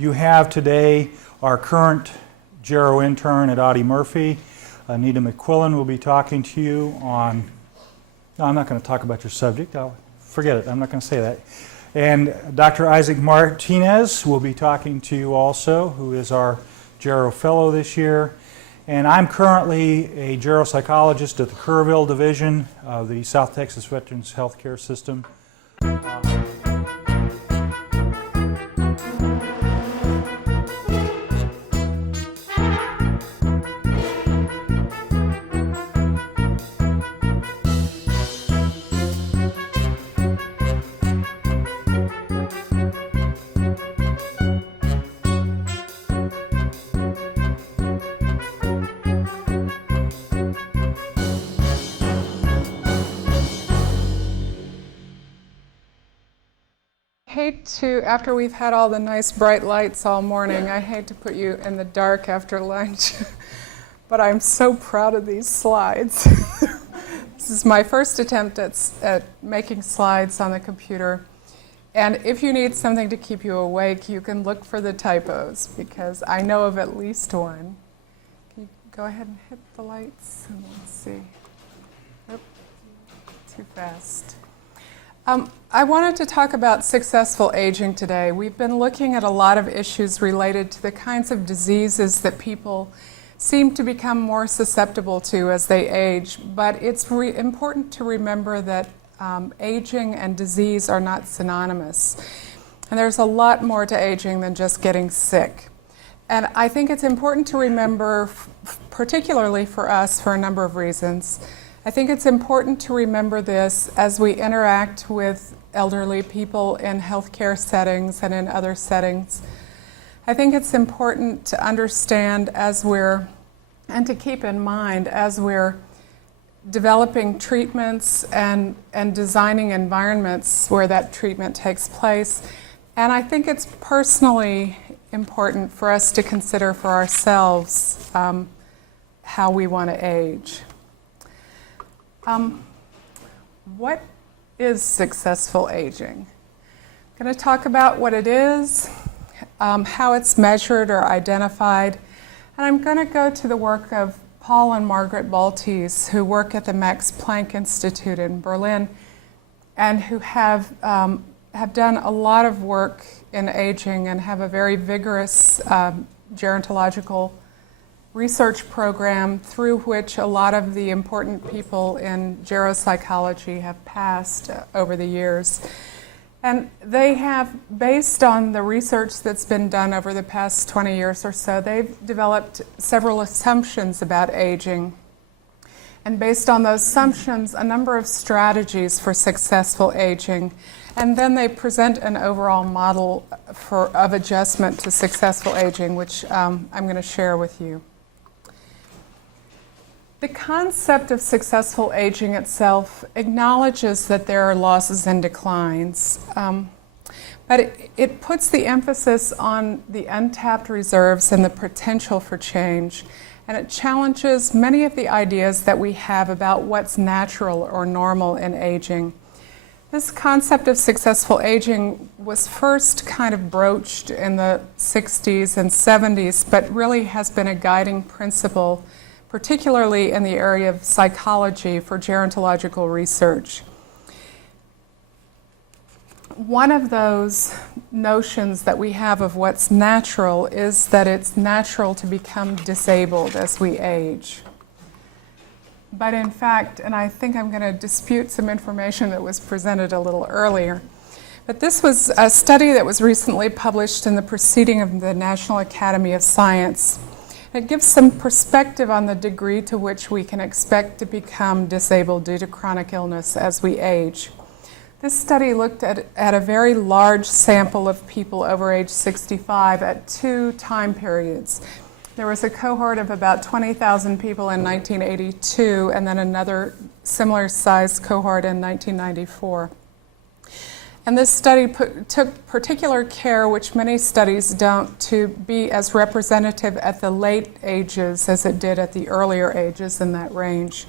You have today our current Gero intern at Audie Murphy. Anita McQuillen will be talking to you on, no, I'm not going to talk about your subject. Forget it, I'm not going to say that. And Dr. Isaac Martinez will be talking to you also, who is our Gero Fellow this year. And I'm currently a GeroPsychologist at the Kerrville Division of the South Texas Veterans Healthcare System. After we've had all the nice bright lights all morning, I hate to put you in the dark after lunch, but I'm so proud of these slides. This is my first attempt at making slides on the computer. And if you need something to keep you awake, you can look for the typos, because I know of at least one. Can you go ahead and hit the lights? And let's see. Oop, too fast. I wanted to talk about successful aging today. We've been looking at a lot of issues related to the kinds of diseases that people seem to become more susceptible to as they age, but it's important to remember that aging and disease are not synonymous. And there's a lot more to aging than just getting sick. And I think it's important to remember, particularly for us, for a number of reasons. I think it's important to remember this as we interact with elderly people in healthcare settings and in other settings. I think it's important to understand and to keep in mind as we're developing treatments and designing environments where that treatment takes place. And I think it's personally important for us to consider for ourselves how we want to age. What is successful aging? I'm going to talk about what it is, how it's measured or identified, and I'm going to go to the work of Paul and Margaret Baltes, who work at the Max Planck Institute in Berlin, and who have done a lot of work in aging and have a very vigorous gerontological research program through which a lot of the important people in geropsychology have passed over the years. And they have, based on the research that's been done over the past 20 years or so, they've developed several assumptions about aging. And based on those assumptions, a number of strategies for successful aging. And then they present an overall model of adjustment to successful aging, which I'm going to share with you. The concept of successful aging itself acknowledges that there are losses and declines, but it puts the emphasis on the untapped reserves and the potential for change, and it challenges many of the ideas that we have about what's natural or normal in aging. This concept of successful aging was first kind of broached in the 60s and 70s, but really has been a guiding principle, particularly in the area of psychology for gerontological research. One of those notions that we have of what's natural is that it's natural to become disabled as we age. But in fact, and I think I'm going to dispute some information that was presented a little earlier, but this was a study that was recently published in the Proceeding of the National Academy of Science. It gives some perspective on the degree to which we can expect to become disabled due to chronic illness as we age. This study looked at a very large sample of people over age 65 at 2 time periods. There was a cohort of about 20,000 people in 1982 and then another similar sized cohort in 1994. And this study took particular care, which many studies don't, to be as representative at the late ages as it did at the earlier ages in that range.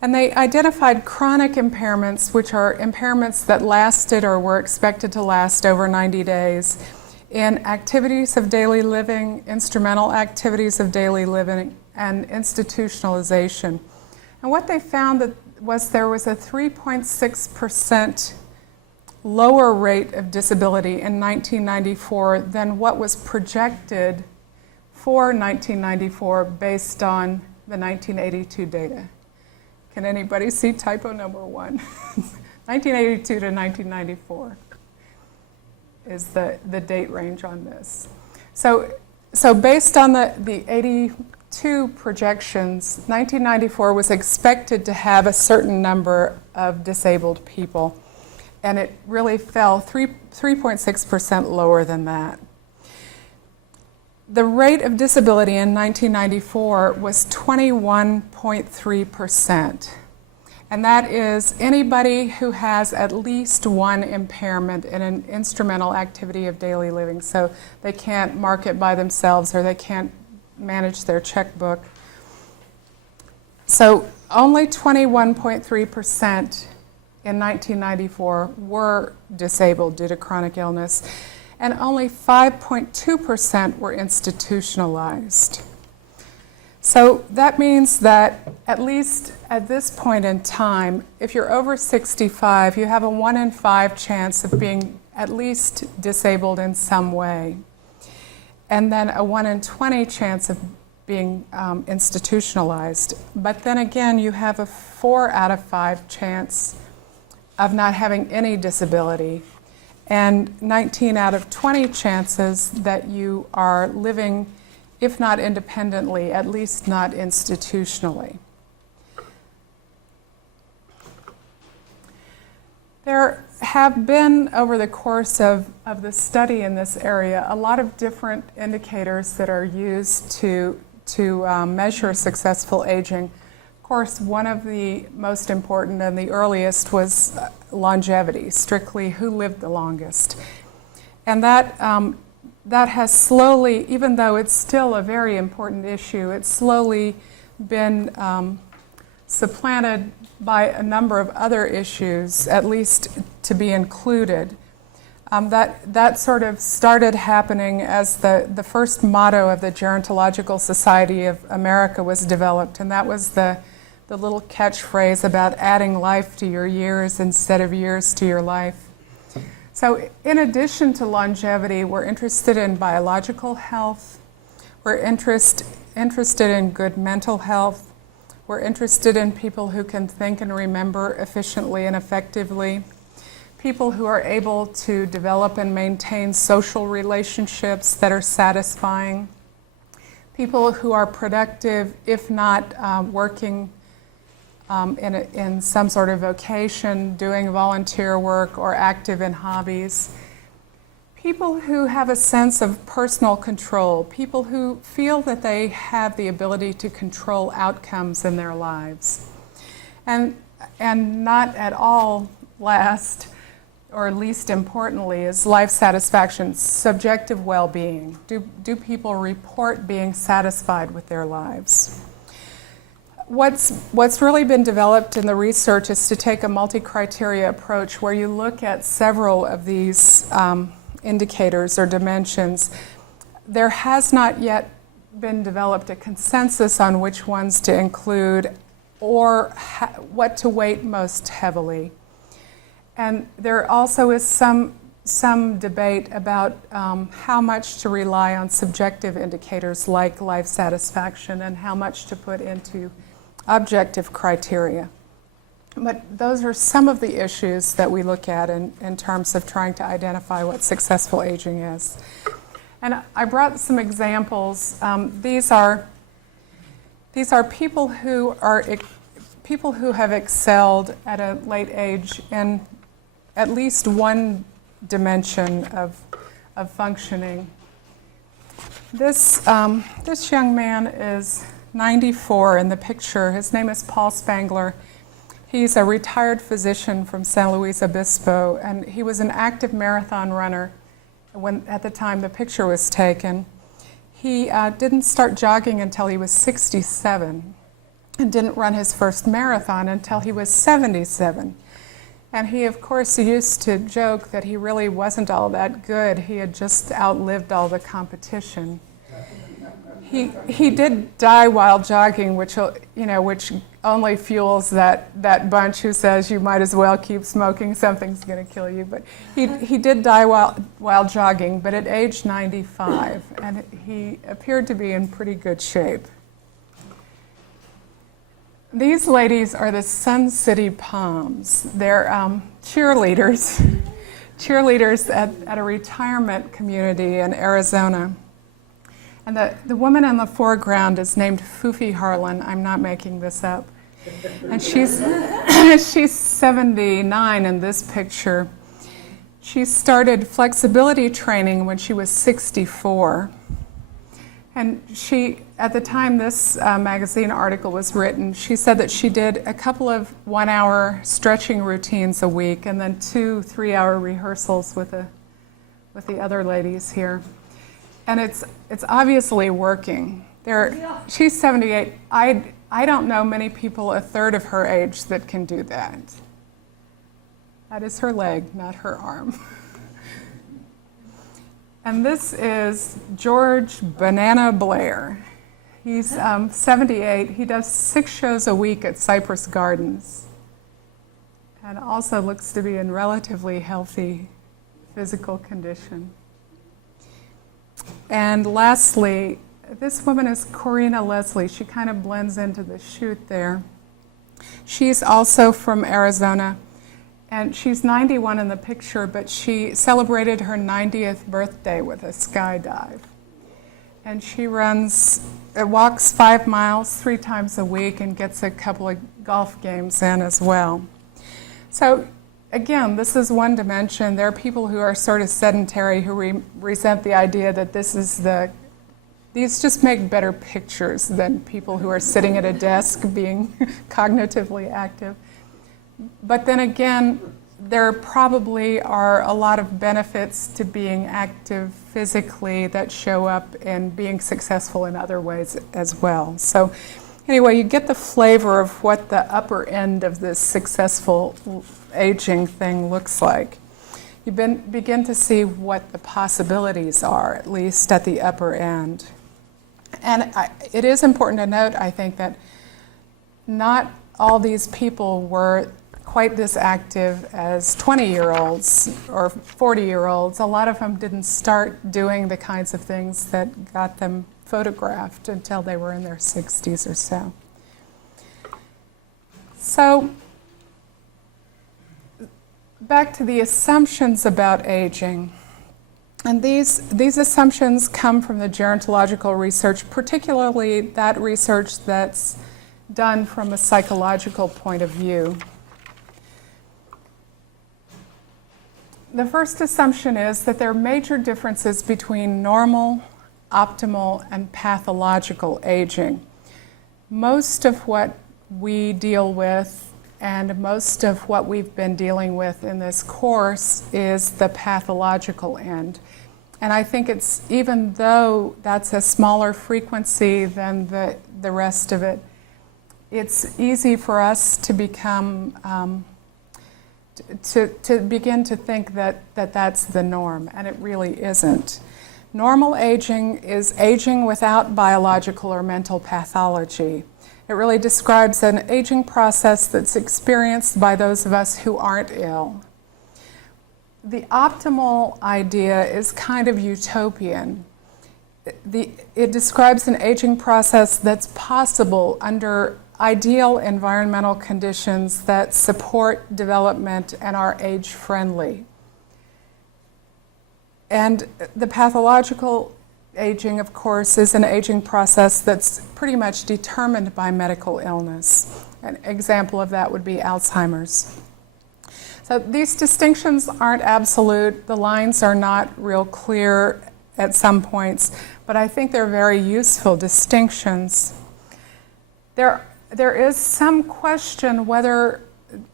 And they identified chronic impairments, which are impairments that lasted or were expected to last over 90 days, in activities of daily living, instrumental activities of daily living, and institutionalization. And what they found that was there was a 3.6% lower rate of disability in 1994 than what was projected for 1994 based on the 1982 data. Can anybody see typo number 1? 1982 to 1994 is the date range on this. So based on the 82 projections, 1994 was expected to have a certain number of disabled people, and it really fell 3.6% lower than that. The rate of disability in 1994 was 21.3%. And that is anybody who has at least one impairment in an instrumental activity of daily living. So they can't market by themselves or they can't manage their checkbook. So only 21.3% in 1994 were disabled due to chronic illness, and only 5.2% were institutionalized. So that means that at least at this point in time, if you're over 65, you have a 1 in 5 chance of being at least disabled in some way, and then a 1 in 20 chance of being institutionalized. But then again, you have a 4 out of 5 chance of not having any disability, and 19 out of 20 chances that you are living, if not independently, at least not institutionally. There have been, over the course of the study in this area, a lot of different indicators that are used to measure successful aging. Of course, one of the most important and the earliest was longevity, strictly who lived the longest. And that has slowly, even though it's still a very important issue, it's slowly been supplanted by a number of other issues, at least to be included. That sort of started happening as the first motto of the Gerontological Society of America was developed, and that was the little catchphrase about adding life to your years instead of years to your life. So in addition to longevity, we're interested in biological health, we're interested in good mental health, we're interested in people who can think and remember efficiently and effectively, people who are able to develop and maintain social relationships that are satisfying, people who are productive, if not working in some sort of vocation, doing volunteer work or active in hobbies. People who have a sense of personal control, people who feel that they have the ability to control outcomes in their lives. And not at all last, or least importantly, is life satisfaction, subjective well-being. Do people report being satisfied with their lives? What's really been developed in the research is to take a multi-criteria approach where you look at several of these indicators or dimensions. There has not yet been developed a consensus on which ones to include or what to weight most heavily. And there also is some debate about how much to rely on subjective indicators like life satisfaction and how much to put into objective criteria. But those are some of the issues that we look at in terms of trying to identify what successful aging is. And I brought some examples. These are people who have excelled at a late age in at least one dimension of functioning. This young man is 94 in the picture. His name is Paul Spangler. He's a retired physician from San Luis Obispo, and he was an active marathon runner at the time the picture was taken. He didn't start jogging until he was 67 and didn't run his first marathon until he was 77. And he, of course, used to joke that he really wasn't all that good. He had just outlived all the competition. He did die while jogging, which only fuels that bunch who says you might as well keep smoking, something's going to kill you. But he did die while jogging, but at age 95, and he appeared to be in pretty good shape. These ladies are the Sun City Palms. They're cheerleaders at a retirement community in Arizona. And the woman in the foreground is named Fufi Harlan. I'm not making this up. And she's 79 in this picture. She started flexibility training when she was 64. And she, at the time this magazine article was written, she said that she did a couple of 1-hour stretching routines a week and then 2 3-hour rehearsals with the other ladies here. And it's obviously working. She's 78. I don't know many people a third of her age that can do that. That is her leg, not her arm. And this is George Banana Blair. He's 78. He does 6 shows a week at Cypress Gardens and also looks to be in relatively healthy physical condition. And lastly, this woman is Corina Leslie. She kind of blends into the shoot there. She's also from Arizona, and she's 91 in the picture, but she celebrated her 90th birthday with a skydive. And she walks 5 miles 3 times a week and gets a couple of golf games in as well. So again, this is one dimension. There are people who are sort of sedentary who resent the idea that these just make better pictures than people who are sitting at a desk being cognitively active. But then again, there probably are a lot of benefits to being active physically that show up in being successful in other ways as well. So anyway, you get the flavor of what the upper end of this successful aging thing looks like. You begin to see what the possibilities are, at least at the upper end. And it is important to note, I think, that not all these people were quite this active as 20-year-olds or 40-year-olds. A lot of them didn't start doing the kinds of things that got them photographed until they were in their 60s or so. So, back to the assumptions about aging. And these assumptions come from the gerontological research, particularly that research that's done from a psychological point of view. The first assumption is that there are major differences between normal, optimal, and pathological aging. Most of what we deal with and most of what we've been dealing with in this course is the pathological end. And I think it's, even though that's a smaller frequency than the rest of it, it's easy for us to become, to begin to think that that's the norm, and it really isn't. Normal aging is aging without biological or mental pathology. It really describes an aging process that's experienced by those of us who aren't ill. The optimal idea is kind of utopian. It describes an aging process that's possible under ideal environmental conditions that support development and are age-friendly. And the pathological aging, of course, is an aging process that's pretty much determined by medical illness. An example of that would be Alzheimer's. So these distinctions aren't absolute. The lines are not real clear at some points, but I think they're very useful distinctions. There is some question whether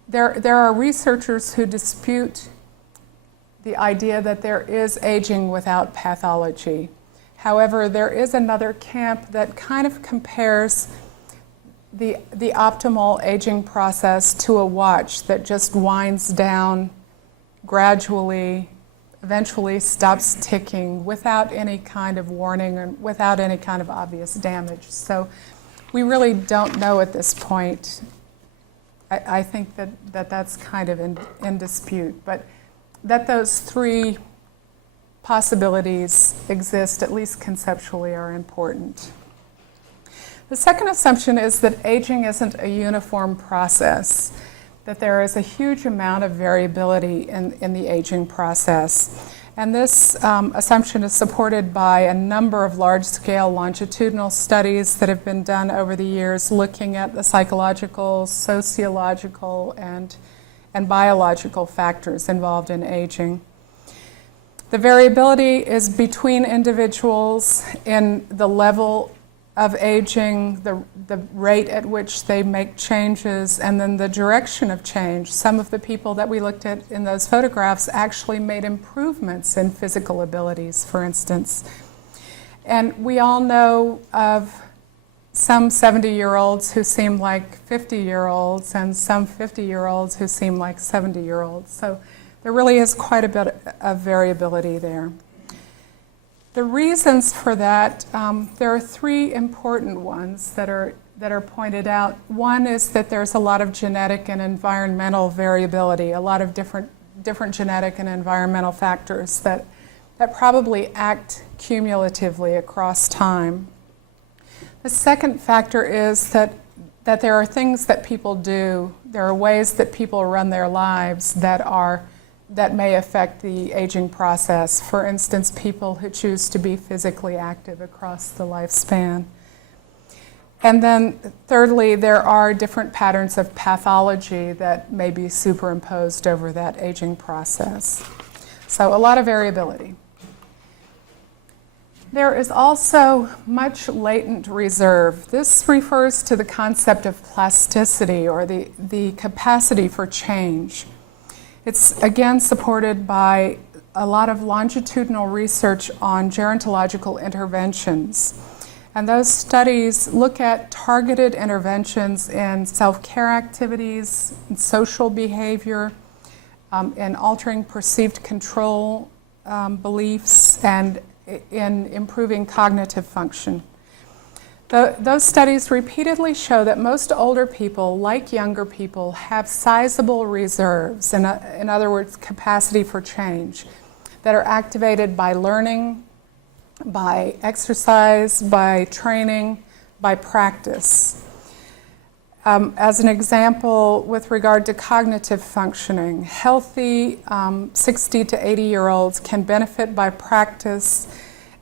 there are researchers who dispute the idea that there is aging without pathology. However, there is another camp that kind of compares the optimal aging process to a watch that just winds down gradually, eventually stops ticking without any kind of warning or without any kind of obvious damage. So we really don't know at this point. I think that's kind of in dispute, but that those three possibilities exist, at least conceptually, are important. The second assumption is that aging isn't a uniform process, that there is a huge amount of variability in the aging process. And this assumption is supported by a number of large-scale longitudinal studies that have been done over the years looking at the psychological, sociological, and biological factors involved in aging. The variability is between individuals in the level of aging, the rate at which they make changes, and then the direction of change. Some of the people that we looked at in those photographs actually made improvements in physical abilities, for instance. And we all know of some 70-year-olds who seem like 50-year-olds and some 50-year-olds who seem like 70-year-olds. So there really is quite a bit of variability there. The reasons for that, there are three important ones that are pointed out. One is that there's a lot of genetic and environmental variability, a lot of different genetic and environmental factors that probably act cumulatively across time. The second factor is that there are things that people do, there are ways that people run their lives that may affect the aging process. For instance, people who choose to be physically active across the lifespan. And then thirdly, there are different patterns of pathology that may be superimposed over that aging process. So a lot of variability. There is also much latent reserve. This refers to the concept of plasticity, or the capacity for change. It's again supported by a lot of longitudinal research on gerontological interventions. And those studies look at targeted interventions in self-care activities, in social behavior, in altering perceived control beliefs, and in improving cognitive function. Those studies repeatedly show that most older people, like younger people, have sizable reserves, in other words, capacity for change, that are activated by learning, by exercise, by training, by practice. As an example, with regard to cognitive functioning, healthy 60 to 80-year-olds can benefit by practice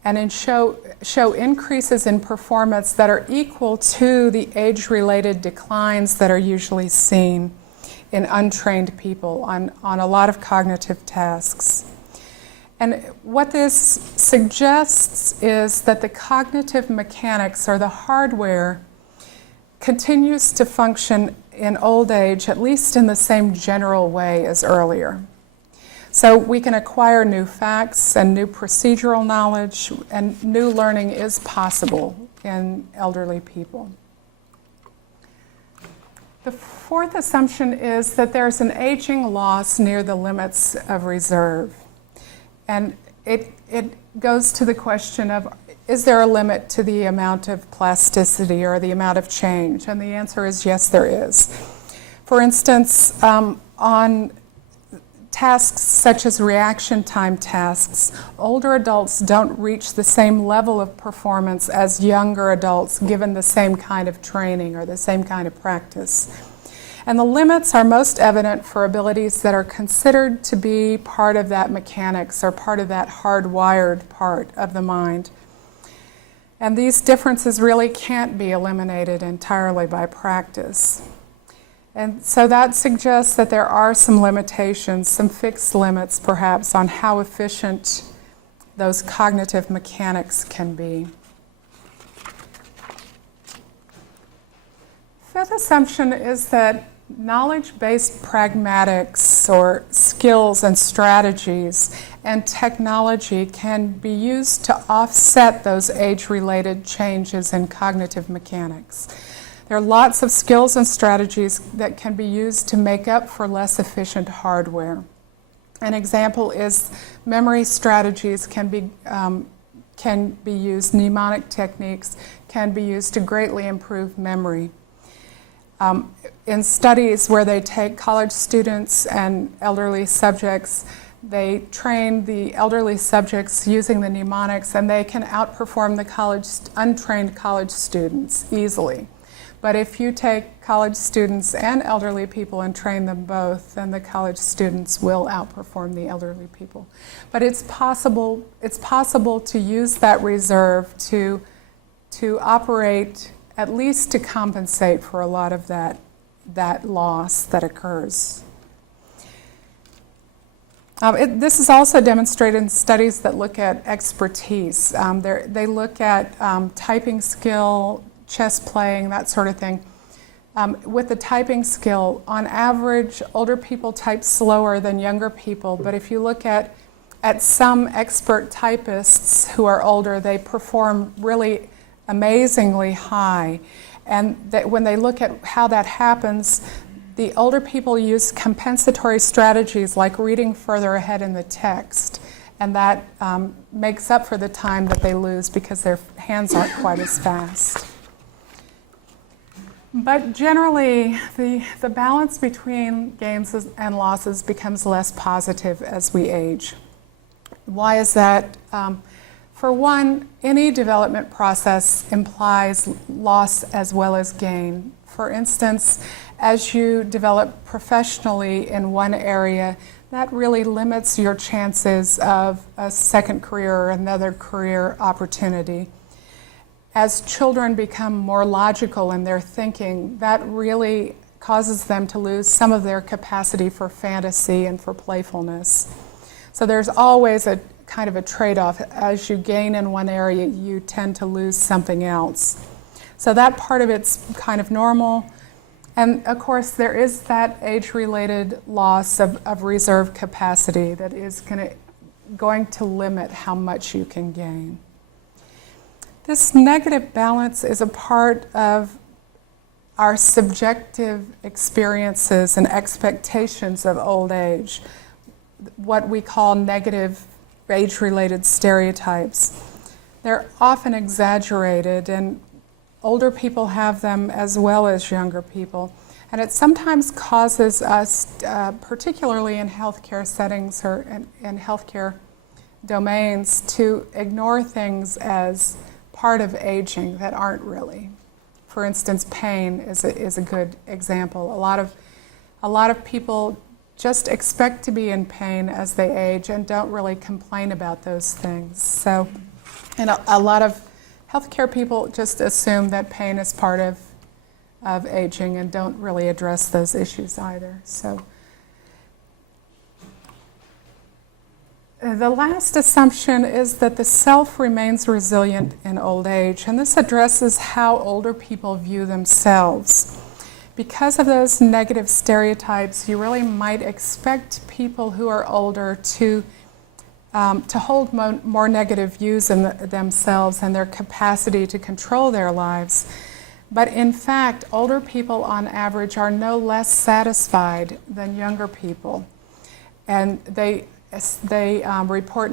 and show increases in performance that are equal to the age-related declines that are usually seen in untrained people on a lot of cognitive tasks. And what this suggests is that the cognitive mechanics, or the hardware, continues to function in old age, at least in the same general way as earlier. So we can acquire new facts and new procedural knowledge, and new learning is possible in elderly people. The fourth assumption is that there's an aging loss near the limits of reserve. And it goes to the question of, is there a limit to the amount of plasticity or the amount of change? And the answer is yes, there is. For instance, on tasks such as reaction time tasks, older adults don't reach the same level of performance as younger adults given the same kind of training or the same kind of practice. And the limits are most evident for abilities that are considered to be part of that mechanics or part of that hardwired part of the mind. And these differences really can't be eliminated entirely by practice. And so that suggests that there are some limitations, some fixed limits perhaps, on how efficient those cognitive mechanics can be. Fifth assumption is that knowledge-based pragmatics, or skills and strategies, and technology can be used to offset those age-related changes in cognitive mechanics. There are lots of skills and strategies that can be used to make up for less efficient hardware. An example is memory strategies can be used, mnemonic techniques can be used to greatly improve memory. In studies where they take college students and elderly subjects, they train the elderly subjects using the mnemonics, and they can outperform the untrained college students easily. But if you take college students and elderly people and train them both, then the college students will outperform the elderly people. But it's possible to use that reserve to operate, at least to compensate for a lot of that loss that occurs. This is also demonstrated in studies that look at expertise. They look at typing skill, chess playing, that sort of thing. With the typing skill, on average, older people type slower than younger people, but if you look at some expert typists who are older, they perform really amazingly high. And when they look at how that happens, the older people use compensatory strategies like reading further ahead in the text, and that makes up for the time that they lose because their hands aren't quite as fast. But generally, the balance between gains and losses becomes less positive as we age. Why is that? For one, any development process implies loss as well as gain. For instance, as you develop professionally in one area, that really limits your chances of a second career or another career opportunity. As children become more logical in their thinking, that really causes them to lose some of their capacity for fantasy and for playfulness. So there's always a kind of a trade-off. As you gain in one area, you tend to lose something else. So that part of it's kind of normal. And of course, there is that age-related loss of reserve capacity that is going to limit how much you can gain. This negative balance is a part of our subjective experiences and expectations of old age, what we call negative age-related stereotypes. They're often exaggerated, and older people have them as well as younger people. And it sometimes causes us, particularly in healthcare settings or in healthcare domains, to ignore things as part of aging that aren't really. For instance, pain is a good example. A lot of people just expect to be in pain as they age and don't really complain about those things. So, and a lot of healthcare people just assume that pain is part of aging and don't really address those issues either. So, the last assumption is that the self remains resilient in old age, and this addresses how older people view themselves. Because of those negative stereotypes, you really might expect people who are older to hold more negative views in themselves and their capacity to control their lives. But in fact, older people on average are no less satisfied than younger people. And they report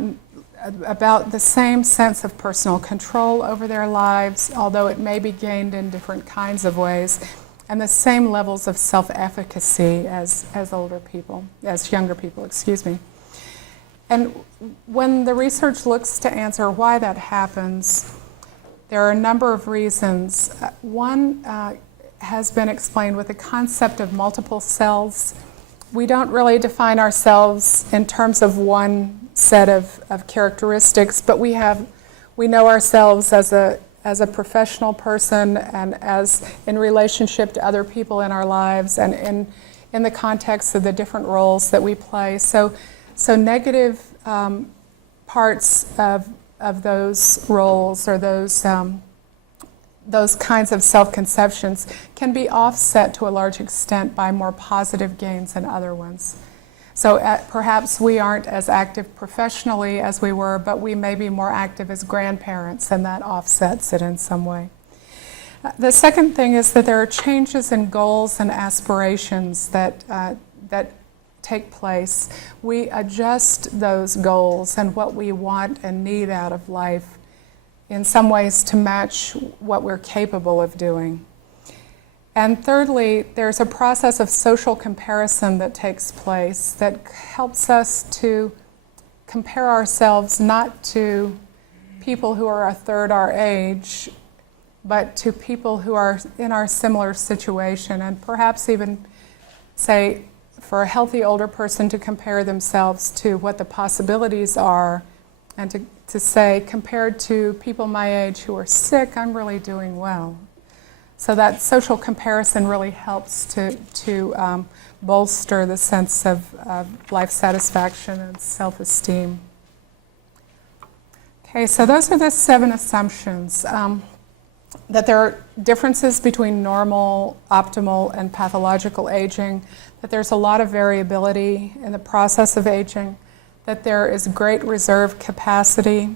about the same sense of personal control over their lives, although it may be gained in different kinds of ways, and the same levels of self-efficacy as younger people, excuse me. And when the research looks to answer why that happens, there are a number of reasons. One has been explained with the concept of multiple selves. We don't really define ourselves in terms of one set of characteristics, but we know ourselves as a professional person and as in relationship to other people in our lives and in the context of the different roles that we play. So negative parts of those roles or those kinds of self-conceptions can be offset to a large extent by more positive gains in other ones. So perhaps we aren't as active professionally as we were, but we may be more active as grandparents, and that offsets it in some way. The second thing is that there are changes in goals and aspirations that take place. We adjust those goals and what we want and need out of life in some ways to match what we're capable of doing. And thirdly, there's a process of social comparison that takes place that helps us to compare ourselves not to people who are a third our age, but to people who are in our similar situation, and perhaps even say for a healthy older person to compare themselves to what the possibilities are, and to say, compared to people my age who are sick, I'm really doing well. So that social comparison really helps to bolster the sense of life satisfaction and self-esteem. Okay, so those are the 7 assumptions. That there are differences between normal, optimal, and pathological aging, that there's a lot of variability in the process of aging, that there is great reserve capacity,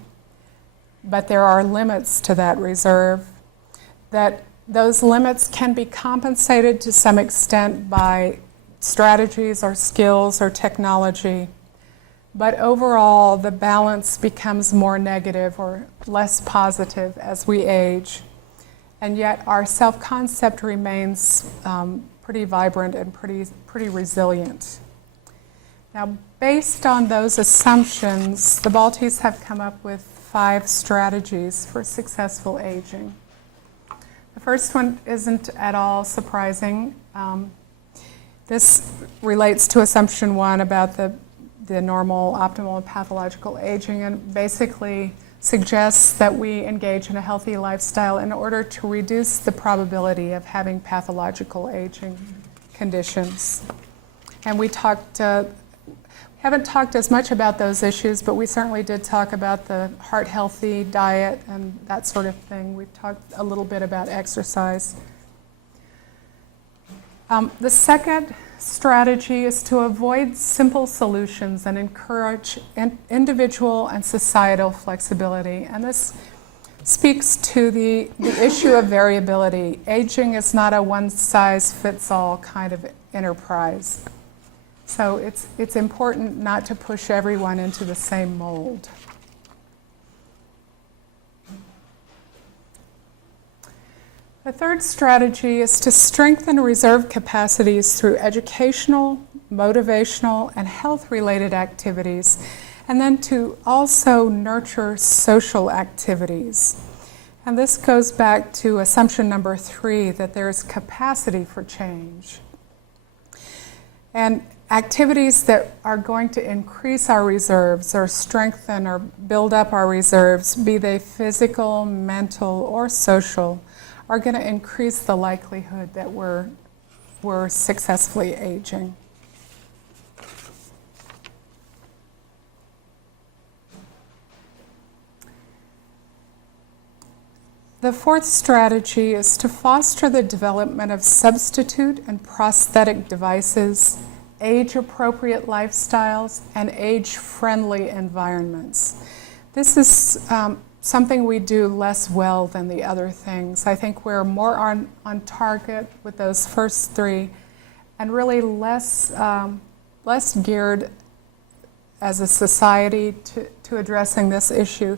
but there are limits to that reserve, that those limits can be compensated to some extent by strategies or skills or technology, but overall the balance becomes more negative or less positive as we age. And yet our self-concept remains pretty vibrant and pretty resilient. Now, based on those assumptions, the Baltis have come up with 5 strategies for successful aging. The first one isn't at all surprising. This relates to assumption 1 about the normal, optimal, and pathological aging, and basically suggests that we engage in a healthy lifestyle in order to reduce the probability of having pathological aging conditions. And we haven't talked as much about those issues, but we certainly did talk about the heart-healthy diet and that sort of thing. We've talked a little bit about exercise. The second strategy is to avoid simple solutions and encourage individual and societal flexibility. And this speaks to the issue of variability. Aging is not a one-size-fits-all kind of enterprise. So it's important not to push everyone into the same mold. The third strategy is to strengthen reserve capacities through educational, motivational, and health-related activities, and then to also nurture social activities. And this goes back to assumption number 3, that there is capacity for change. And activities that are going to increase our reserves or strengthen or build up our reserves, be they physical, mental, or social, are going to increase the likelihood that we're successfully aging. The fourth strategy is to foster the development of substitute and prosthetic devices, age-appropriate lifestyles, and age-friendly environments. This is something we do less well than the other things. I think we're more on target with those first 3 and really less geared as a society to addressing this issue.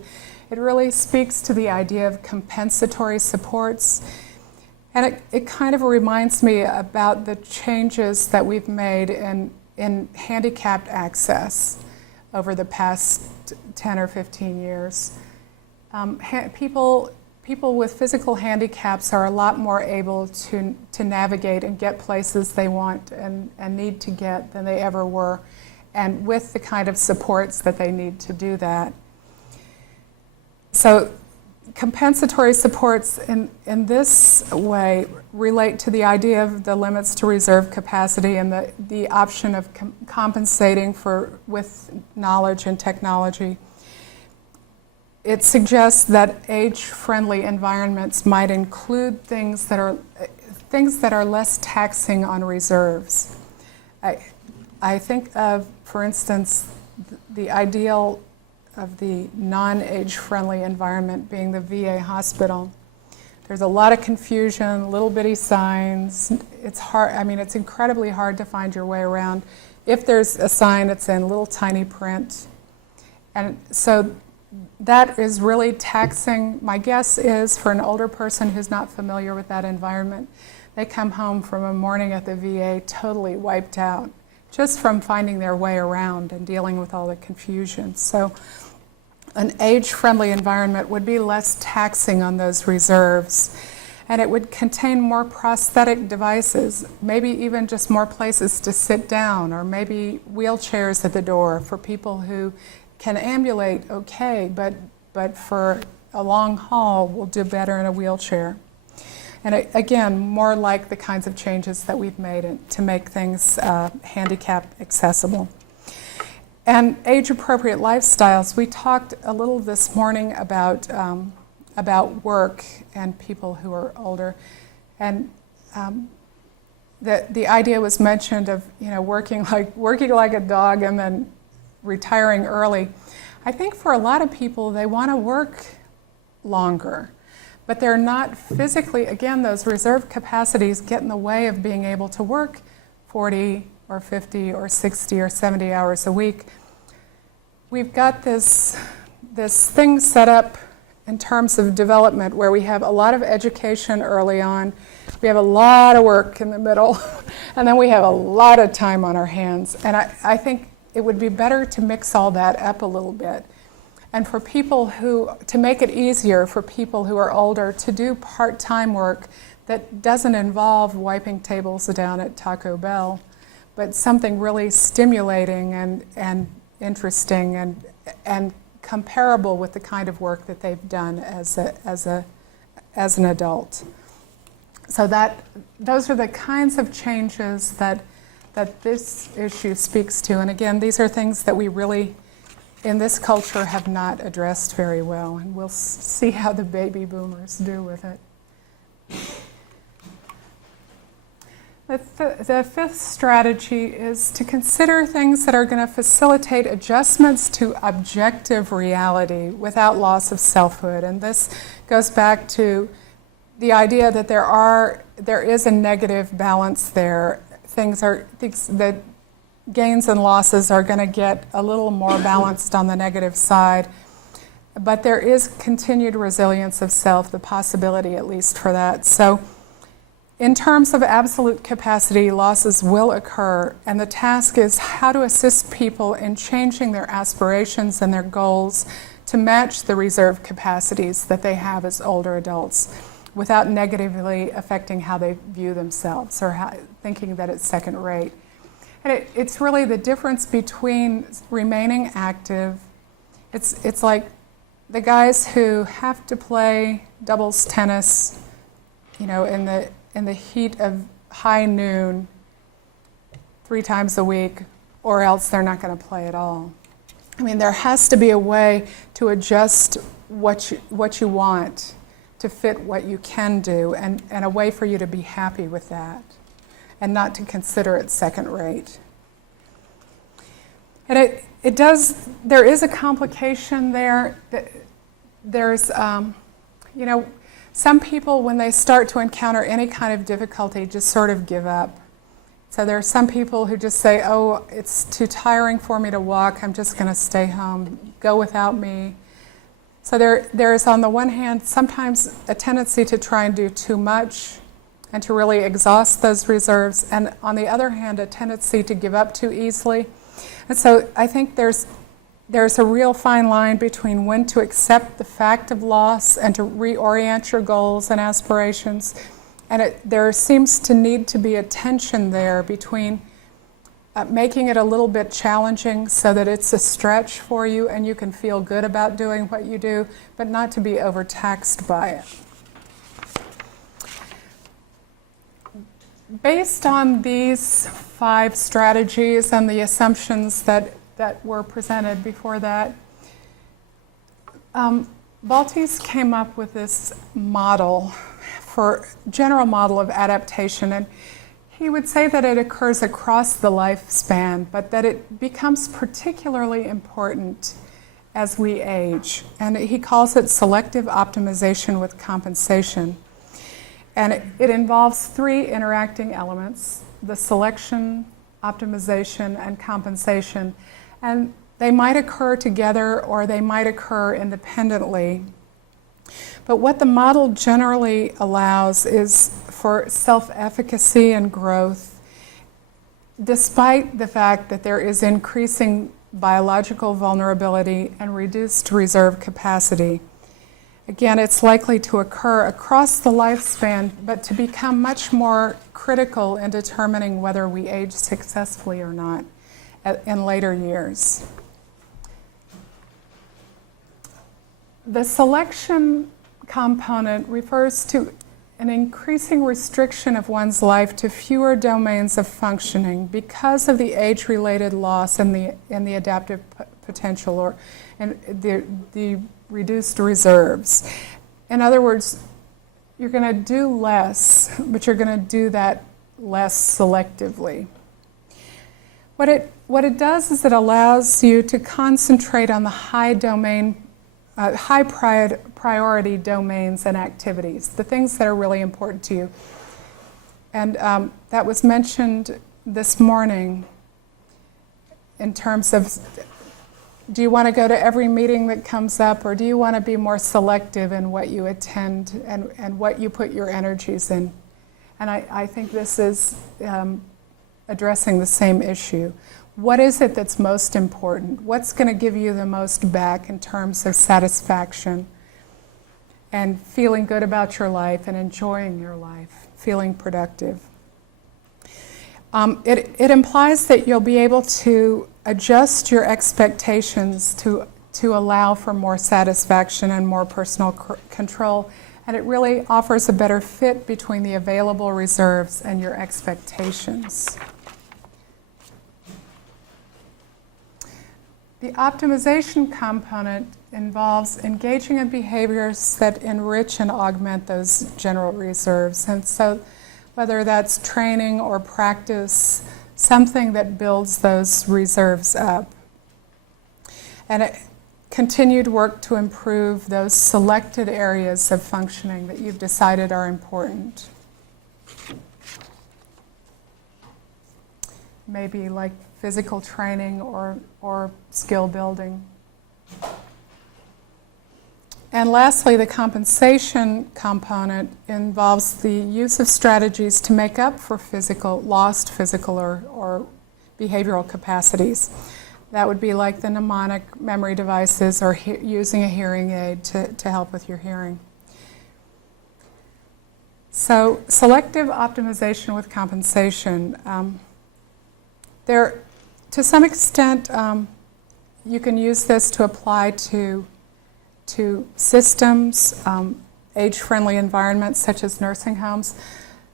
It really speaks to the idea of compensatory supports. And it kind of reminds me about the changes that we've made in handicapped access over the past 10 or 15 years. People with physical handicaps are a lot more able to navigate and get places they want and need to get than they ever were, and with the kind of supports that they need to do that. So compensatory supports in this way relate to the idea of the limits to reserve capacity and the option of compensating with knowledge and technology. It suggests that age-friendly environments might include things that are less taxing on reserves. I think of, for instance, the ideal of the non-age-friendly environment being the VA hospital. There's a lot of confusion, little bitty signs. It's hard, I mean, it's incredibly hard to find your way around. If there's a sign, it's in little tiny print. And so that is really taxing. My guess is for an older person who's not familiar with that environment, they come home from a morning at the VA totally wiped out, just from finding their way around and dealing with all the confusion. So an age-friendly environment would be less taxing on those reserves, and it would contain more prosthetic devices, maybe even just more places to sit down, or maybe wheelchairs at the door for people who can ambulate okay, but for a long haul will do better in a wheelchair. And again, more like the kinds of changes that we've made to make things handicap accessible. And age-appropriate lifestyles. We talked a little this morning about work and people who are older, and the idea was mentioned of working like a dog and then retiring early. I think for a lot of people, they want to work longer, but they're not physically, again, those reserve capacities get in the way of being able to work 40 or 50 or 60 or 70 hours a week. We've got this thing set up in terms of development where we have a lot of education early on, we have a lot of work in the middle, and then we have a lot of time on our hands. And I think it would be better to mix all that up a little bit. And for people to make it easier for people who are older to do part-time work that doesn't involve wiping tables down at Taco Bell, but something really stimulating and interesting and comparable with the kind of work that they've done as an adult. So those are the kinds of changes that this issue speaks to. And again, these are things that we really, in this culture, have not addressed very well. And we'll see how the baby boomers do with it. The fifth strategy is to consider things that are going to facilitate adjustments to objective reality without loss of selfhood. And this goes back to the idea that there is a negative balance there. Things that gains and losses are going to get a little more balanced on the negative side, but there is continued resilience of self, the possibility at least for that. So in terms of absolute capacity, losses will occur, and the task is how to assist people in changing their aspirations and their goals to match the reserve capacities that they have as older adults without negatively affecting how they view themselves or thinking that it's second rate. And it's really the difference between remaining active. It's like the guys who have to play doubles tennis, in the heat of high noon 3 times a week, or else they're not going to play at all. I mean, there has to be a way to adjust what you want to fit what you can do, and a way for you to be happy with that and not to consider it second rate. And there is a complication there. There's, some people, when they start to encounter any kind of difficulty, just sort of give up. So there are some people who just say, oh, it's too tiring for me to walk, I'm just going to stay home, go without me. So there is, on the one hand, sometimes a tendency to try and do too much and to really exhaust those reserves, and on the other hand, a tendency to give up too easily. And so I think there's a real fine line between when to accept the fact of loss and to reorient your goals and aspirations. And there seems to need to be a tension there between making it a little bit challenging so that it's a stretch for you and you can feel good about doing what you do, but not to be overtaxed by it. Based on these 5 strategies and the assumptions that were presented before that, Baltes came up with this general model of adaptation, and he would say that it occurs across the lifespan, but that it becomes particularly important as we age. And he calls it selective optimization with compensation. And it involves three interacting elements: the selection, optimization, and compensation. And they might occur together or they might occur independently. But what the model generally allows is for self-efficacy and growth, despite the fact that there is increasing biological vulnerability and reduced reserve capacity. Again, it's likely to occur across the lifespan, but to become much more critical in determining whether we age successfully or not in later years. The selection component refers to an increasing restriction of one's life to fewer domains of functioning because of the age-related loss in the adaptive potential or in the reduced reserves. In other words, you're going to do less, but you're going to do that less selectively. What it does is it allows you to concentrate on the high priority domains and activities, the things that are really important to you. And that was mentioned this morning in terms of, do you want to go to every meeting that comes up, or do you want to be more selective in what you attend and what you put your energies in? And I think this is addressing the same issue. What is it that's most important? What's going to give you the most back in terms of satisfaction and feeling good about your life and enjoying your life, feeling productive? It implies that you'll be able to adjust your expectations to allow for more satisfaction and more personal control, and it really offers a better fit between the available reserves and your expectations. The optimization component involves engaging in behaviors that enrich and augment those general reserves. And so whether that's training or practice, something that builds those reserves up. And continued work to improve those selected areas of functioning that you've decided are important. Maybe like physical training or skill building. And lastly, the compensation component involves the use of strategies to make up for lost physical or behavioral capacities. That would be like the mnemonic memory devices or using a hearing aid to help with your hearing. So selective optimization with compensation. To some extent, you can use this to apply to systems, age-friendly environments such as nursing homes.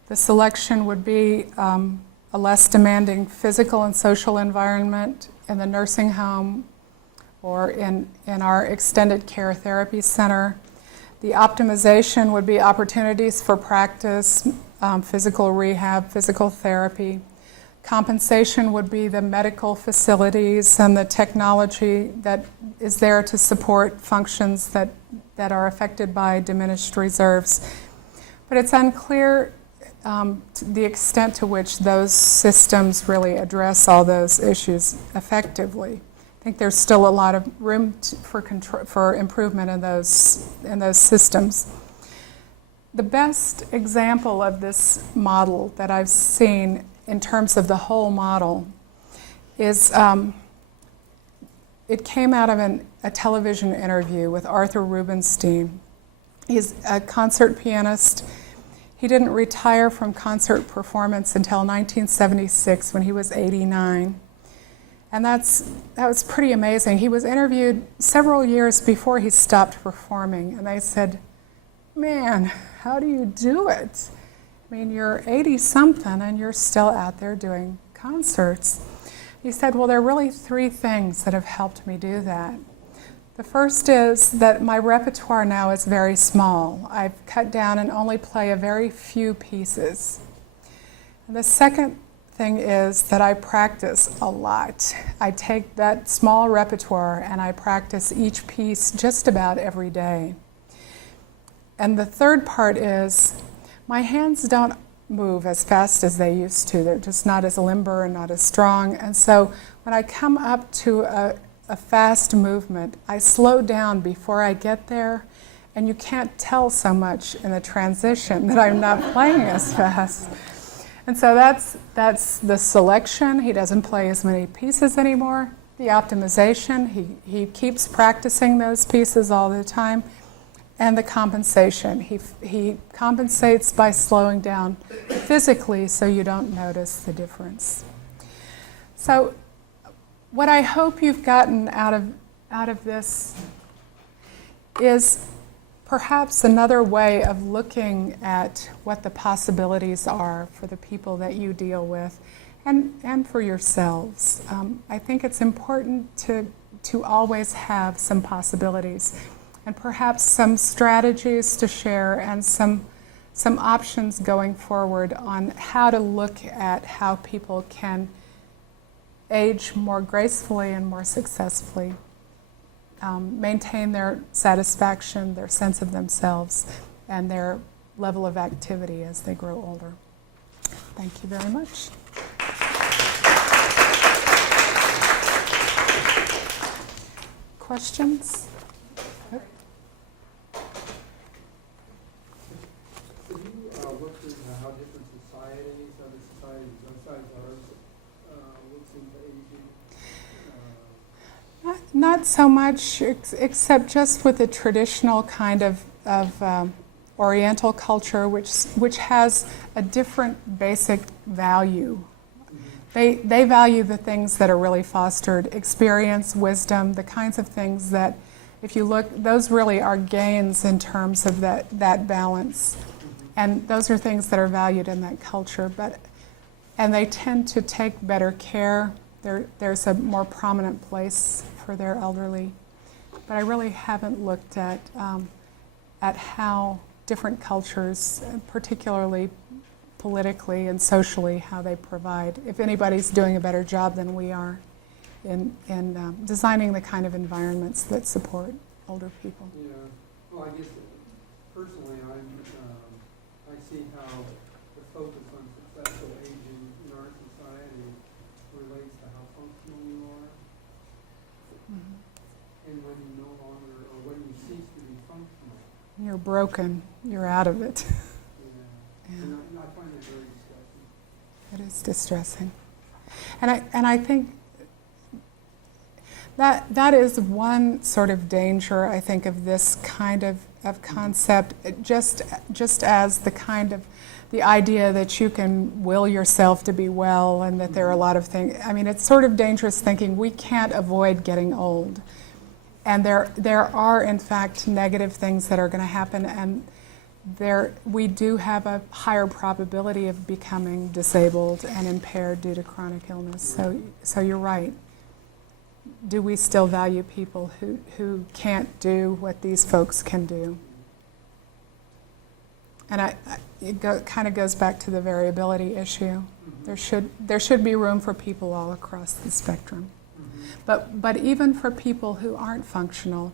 The selection would be a less demanding physical and social environment in the nursing home or in our extended care therapy center. The optimization would be opportunities for practice, physical rehab, physical therapy. Compensation would be the medical facilities and the technology that is there to support functions that are affected by diminished reserves. But it's unclear the extent to which those systems really address all those issues effectively. I think there's still a lot of room for improvement in those systems. The best example of this model that I've seen in terms of the whole model is it came out of a television interview with Arthur Rubinstein. He's a concert pianist. He didn't retire from concert performance until 1976 when he was 89. And that was pretty amazing. He was interviewed several years before he stopped performing, and they said, "Man, how do you do it? I mean, you're 80-something and you're still out there doing concerts." He said, "Well, there are really three things that have helped me do that. The first is that my repertoire now is very small. I've cut down and only play a very few pieces. And the second thing is that I practice a lot. I take that small repertoire and I practice each piece just about every day. And the third part is my hands don't move as fast as they used to. They're just not as limber and not as strong. And so when I come up to a fast movement, I slow down before I get there, and you can't tell so much in the transition that I'm not playing as fast. And so that's the selection. He doesn't play as many pieces anymore. The optimization, he keeps practicing those pieces all the time. And the compensation, he compensates by slowing down physically so you don't notice the difference. So what I hope you've gotten out of this is perhaps another way of looking at what the possibilities are for the people that you deal with and for yourselves. I think it's important to always have some possibilities and perhaps some strategies to share and some options going forward on how to look at how people can age more gracefully and more successfully, maintain their satisfaction, their sense of themselves, and their level of activity as they grow older. Thank you very much. Questions? Looked at how different societies, other societies outside ours, looks into aging? Not so much, except just with the traditional kind of Oriental culture, which has a different basic value. They value the things that are really fostered, experience, wisdom, the kinds of things that, if you look, those really are gains in terms of that balance. And those are things that are valued in that culture, and they tend to take better care. There's a more prominent place for their elderly. But I really haven't looked at how different cultures, particularly politically and socially, how they provide, if anybody's doing a better job than we are in designing the kind of environments that support older people. Yeah, well, I guess personally I see how the focus on successful aging in our society relates to how functional you are. Mm-hmm. And when you no longer, or when you cease to be functional. You're broken, you're out of it. Yeah. And I find it very distressing. It is distressing. And I think that is one sort of danger, I think, of this kind of concept, just as the idea that you can will yourself to be well and that there are a lot of things. I mean, it's sort of dangerous thinking we can't avoid getting old. And there are, in fact, negative things that are going to happen, and we do have a higher probability of becoming disabled and impaired due to chronic illness. So you're right. Do we still value people who can't do what these folks can do? And it kind of goes back to the variability issue. Mm-hmm. There should be room for people all across the spectrum. Mm-hmm. But even for people who aren't functional,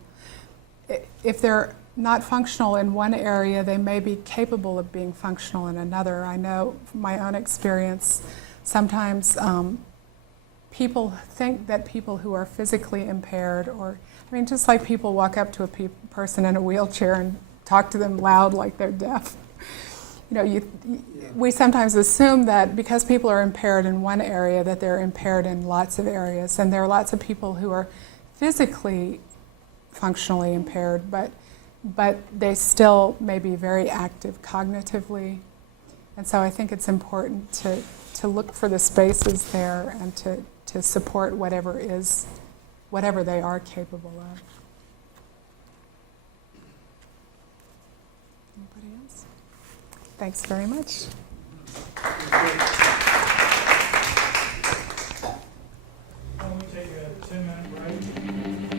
if they're not functional in one area, they may be capable of being functional in another. I know from my own experience, sometimes people think that people who are physically impaired, just like people walk up to a person in a wheelchair and talk to them loud like they're deaf. We sometimes assume that because people are impaired in one area, that they're impaired in lots of areas. And there are lots of people who are physically functionally impaired, but they still may be very active cognitively. And so I think it's important to look for the spaces there and to support whatever they are capable of. Anybody else? Thanks very much. Why don't we take a 10-minute break?